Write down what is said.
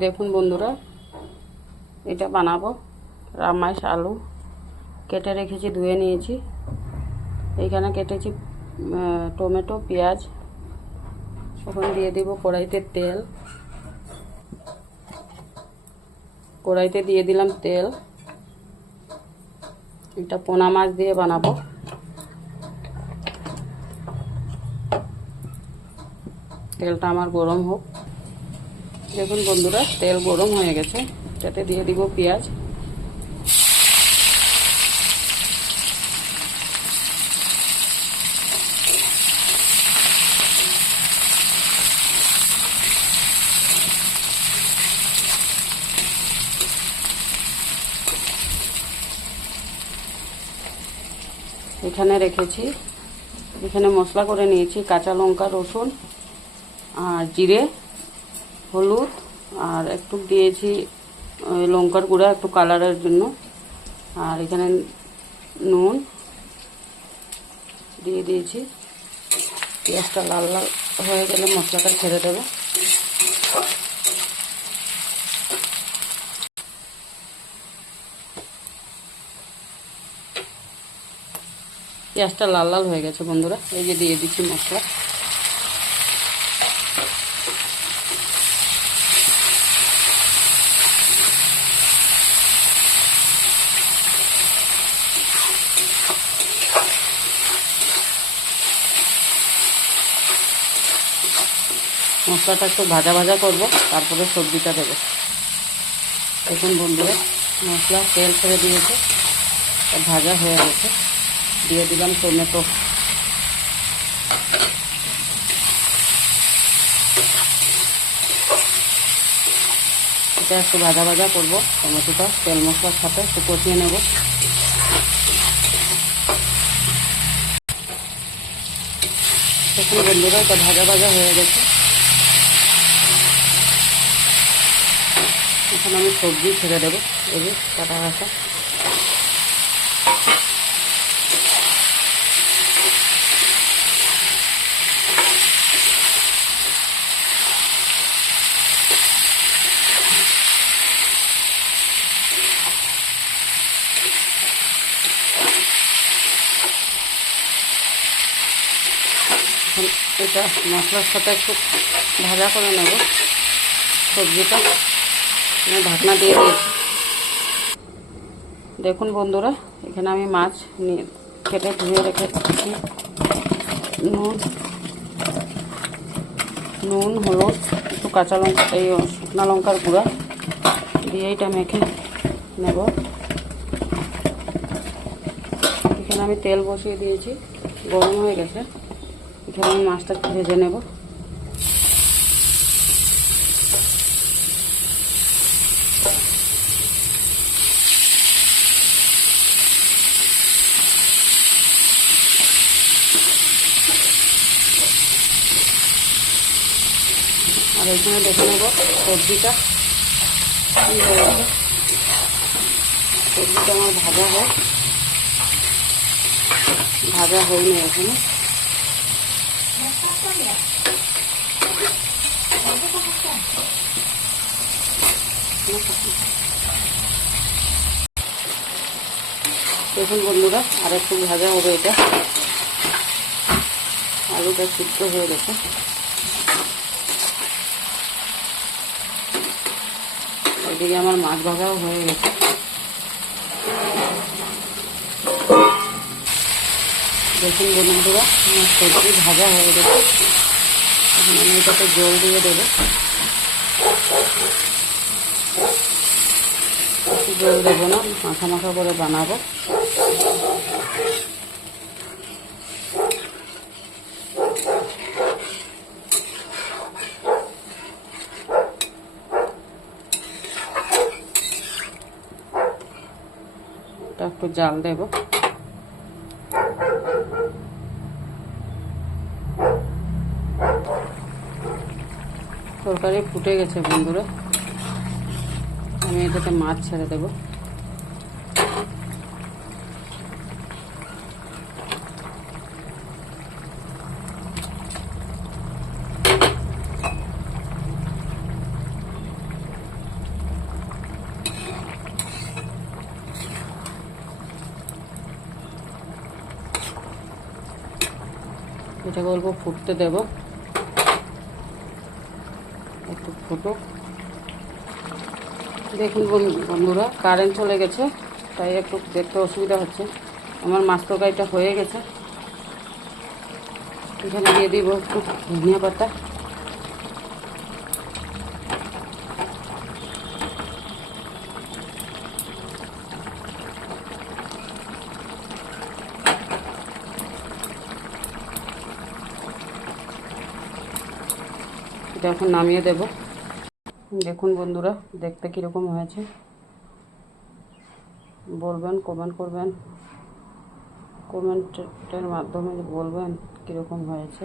দেখুন বন্ধুরা, এটা বানাবো রামাইশ আলু কেটে রেখেছি, ধুয়ে নিয়েছি। এইখানে কেটেছি টমেটো, পেঁয়াজ। এখন দিয়ে দিব কড়াইতে তেল। কড়াইতে দিয়ে দিলাম তেল। এটা পোনা মাছ দিয়ে বানাবো। তেলটা আমার গরম হোক। দেখুন বন্ধুরা, তেল গরম হয়ে গেছে। এটাতে দিয়ে দিব পেঁয়াজ। এখানে রেখেছি, এখানে মশলা করে নিয়েছি কাঁচা লঙ্কা, রসুন আর জিরে, হলুদ আর একটু দিয়েছি লঙ্কার গুঁড়া একটু কালারের জন্য। আর এখানে নুন দিয়ে দিয়েছি। পেঁয়াজটা লাল লাল হয়ে গেলে মশলাটা ছেড়ে দেবো। পেঁয়াজটা লাল লাল হয়ে গেছে বন্ধুরা, এই যে দিয়ে দিচ্ছি মশলা। মশলাটা একটু ভাজা ভাজা করবো, তারপরে সবজিটা দেবো। দেখুন বন্ধুরা, মশলা তেল ছেড়ে দিয়েছে, ভাজা হয়ে গেছে। দিয়ে দিলাম টমেটো। এটা একটু ভাজা ভাজা করবো, টমেটোটা তেল মশলার সাথে একটু কষিয়ে নেব। দেখুন বন্ধুরা, এটা ভাজা ভাজা হয়ে গেছে। এখন আমি সবজি ছেড়ে দেবো, এই যে কাটা কাটা। এটা মশলার সাথে একটু ভাজা করে নেব সবজিটা। ঢাকনা দিয়ে দিয়েছি। দেখুন বন্ধুরা, এখানে আমি মাছ নিয়ে কেটে ধুয়ে রেখেছি। নুন, হলুদ, একটু কাঁচা লঙ্কা, এই শুকনো লঙ্কার গুঁড়া দিয়ে এটা মেখে নেব। এখানে আমি তেল বসিয়ে দিয়েছি, গরম হয়ে গেছে। এখানে আমি মাছটা ভেজে নেব। আর এখানে দেখে নেব সবজিটা কী হয়েছে। সবজিটা আমার ভাজা হয়নি এখানে। দেখুন বন্ধুরা, আর একটু ভাজা হবে এটা। আলুটা সিদ্ধ হয়ে গেছে। এদিকে আমার মাছ ভাজাও হয়ে গেছে। দেখুন বন্ধুরা, আমার সবজি ভাজা হয়ে গেছে। এখন আমি এটাতে জল দিয়ে দেবো। জল দেবো না, মাখা মাখা করে বানাবো। একটু জাল দেব। তরকারি ফুটে গেছে বন্ধুরা, আমি এটাতে মাছ ছেড়ে দেব। এটাকে অল্প ফুটতে দেব, একটু ফুটুক। দেখুন বন্ধুরা, কারেন্ট চলে গেছে, তাই একটু দেখতে অসুবিধা হচ্ছে। আমার মাছ তরকারিটা হয়ে গেছে। এখানে দিয়ে দিব একটু ধনিয়া পাতা, এটা এখন নামিয়ে দেব। দেখুন বন্ধুরা, দেখতে কীরকম হয়েছে বলবেন, কমেন্ট করবেন, কমেন্টের মাধ্যমে বলবেন কীরকম হয়েছে।